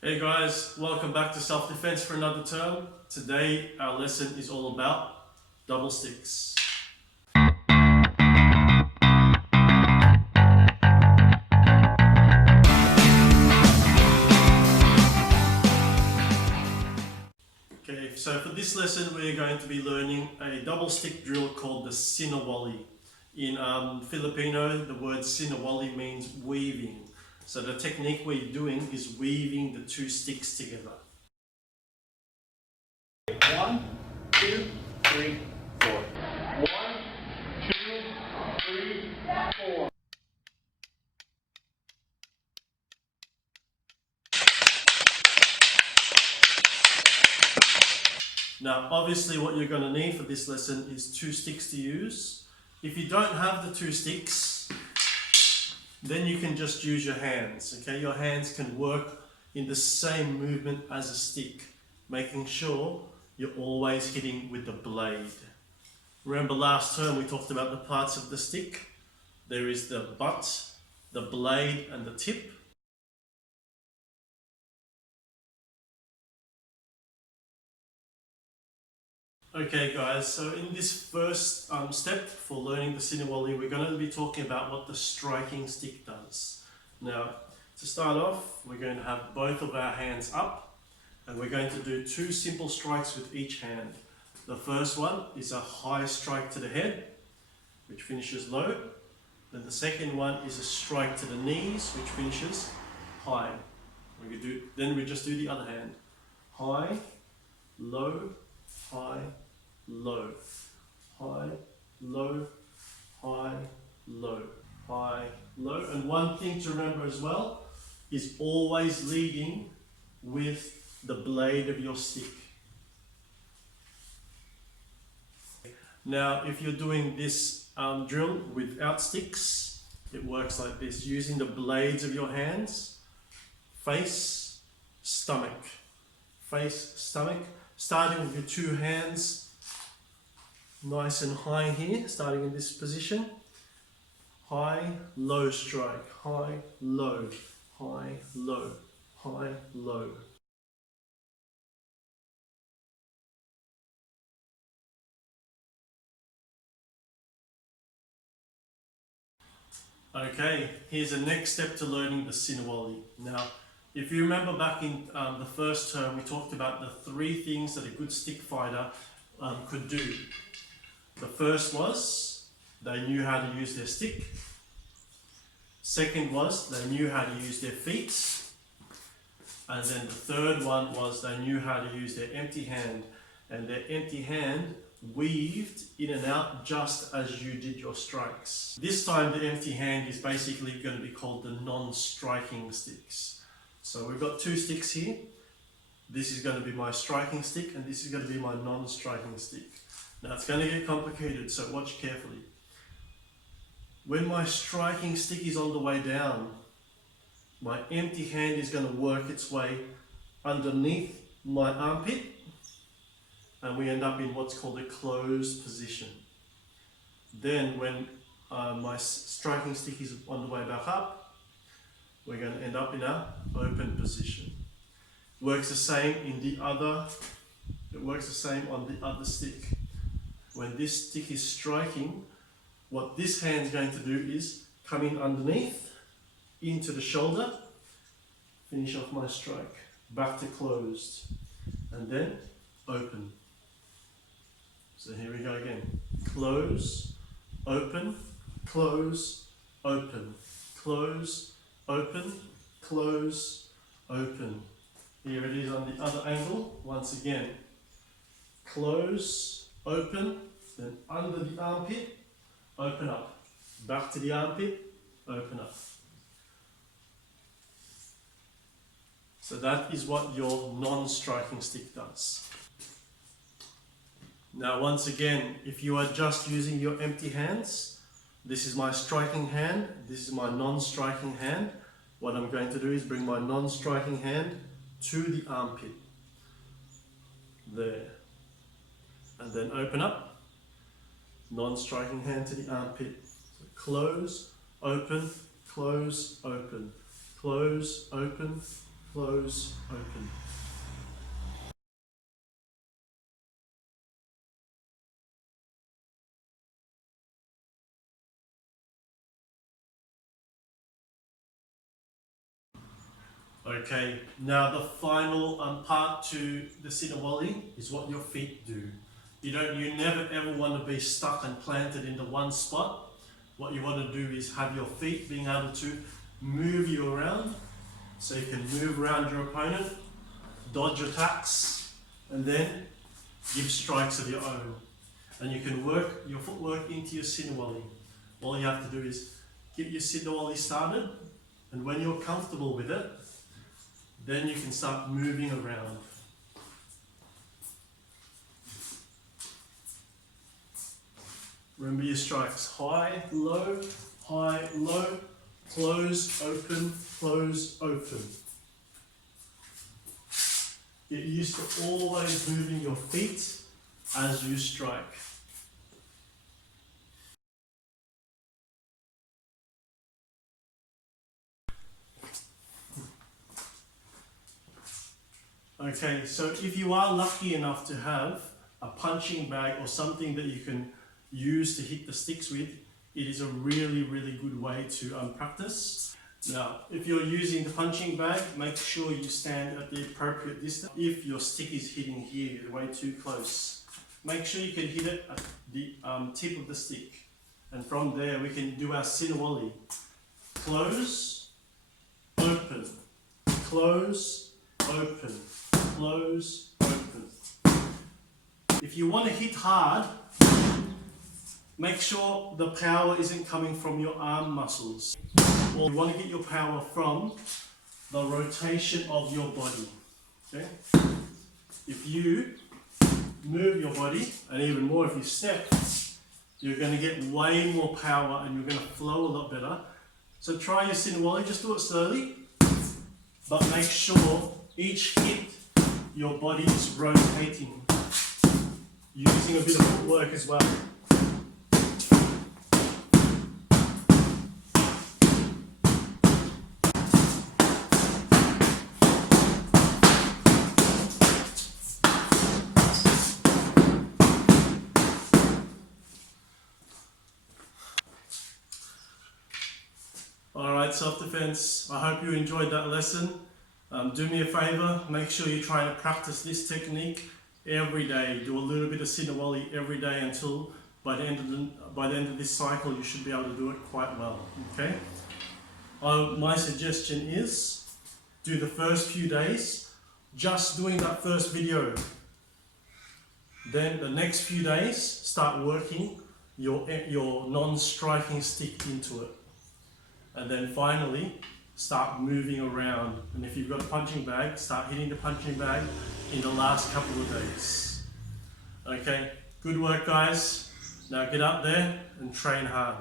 Hey guys, welcome back to Self-Defense for another term. Today our lesson is all about double sticks. Okay, so for this lesson we're going to be learning a double stick drill called the Sinawali. In Filipino, the word Sinawali means weaving. So the technique we're doing is weaving the two sticks together. 1, 2, 3, 4. 1, 2, 3, 4. Now, obviously what you're going to need for this lesson is two sticks to use. If you don't have the two sticks, then you can just use your hands, okay? Your hands can work in the same movement as a stick, making sure you're always hitting with the blade. Remember last term we talked about the parts of the stick? There is the butt, the blade and the tip. Okay guys, so in this first step for learning the Sinawali, we're going to be talking about what the striking stick does. Now, to start off, we're going to have both of our hands up and we're going to do two simple strikes with each hand. The first one is a high strike to the head, which finishes low. Then the second one is a strike to the knees, which finishes high. Then we just do the other hand. High, low, high, low, high, low, high, low, high, low. And one thing to remember as well is always leading with the blade of your stick. Now, if you're doing this drill without sticks, it works like this, using the blades of your hands, face, stomach, face, stomach, starting with your two hands nice and high here, starting in this position. High, low strike, high, low, high, low, high, low. Okay, here's the next step to learning the Sinawali. Now, if you remember back in the first term, we talked about the three things that a good stick fighter could do. The first was they knew how to use their stick. Second was they knew how to use their feet. And then the third one was they knew how to use their empty hand. And their empty hand weaved in and out just as you did your strikes. This time the empty hand is basically going to be called the non-striking sticks. So we've got two sticks here. This is going to be my striking stick and this is going to be my non-striking stick. Now it's going to get complicated, so watch carefully. When my striking stick is on the way down, my empty hand is going to work its way underneath my armpit and we end up in what's called a closed position. Then when my striking stick is on the way back up, we're going to end up in an open position. Works the same in the other, it works the same on the other stick. When this stick is striking, what this hand's going to do is come in underneath, into the shoulder, finish off my strike, back to closed, and then open. So here we go again. Close, open, close, open, close, open, close, open. Here it is on the other angle, once again. Close, open, then under the armpit, open up. Back to the armpit, open up. So that is what your non-striking stick does. Now once again, if you are just using your empty hands, this is my striking hand, this is my non-striking hand. What I'm going to do is bring my non-striking hand to the armpit. There. And then open up. Non-striking hand to the armpit. So close, open, close, open, close, open, close, open. Okay, now the final part to the Sinawali is what your feet do. You never ever want to be stuck and planted into one spot. What you want to do is have your feet being able to move you around, so you can move around your opponent, dodge attacks, and then give strikes of your own. And you can work your footwork into your Sinawali. All you have to do is get your Sinawali started, and when you're comfortable with it, then you can start moving around. Remember your strikes: high, low, close, open, close, open. Get used to always moving your feet as you strike. Okay, so if you are lucky enough to have a punching bag or something that you can use to hit the sticks with, it is a really good way to practice. Now, if you're using the punching bag, make sure you stand at the appropriate distance. If your stick is hitting here, you're way too close, make sure you can hit it at the tip of the stick. And from there, we can do our Sinawali. Close, open, close, open, close, open. If you want to hit hard, make sure the power isn't coming from your arm muscles. Or you want to get your power from the rotation of your body. Okay? If you move your body, and even more if you step, you're going to get way more power and you're going to flow a lot better. So try your Sinawali, just do it slowly, but make sure each hit your body is rotating, using a bit of footwork as well. Alright, self-defense, I hope you enjoyed that lesson. Do me a favor, make sure you try and practice this technique every day. Do a little bit of Sinawali every day until by the end of this cycle you should be able to do it quite well. Okay? My suggestion is do the first few days just doing that first video. Then the next few days start working your non-striking stick into it. And then finally, start moving around. And if you've got a punching bag, start hitting the punching bag in the last couple of days. Okay, good work guys. Now get up there and train hard.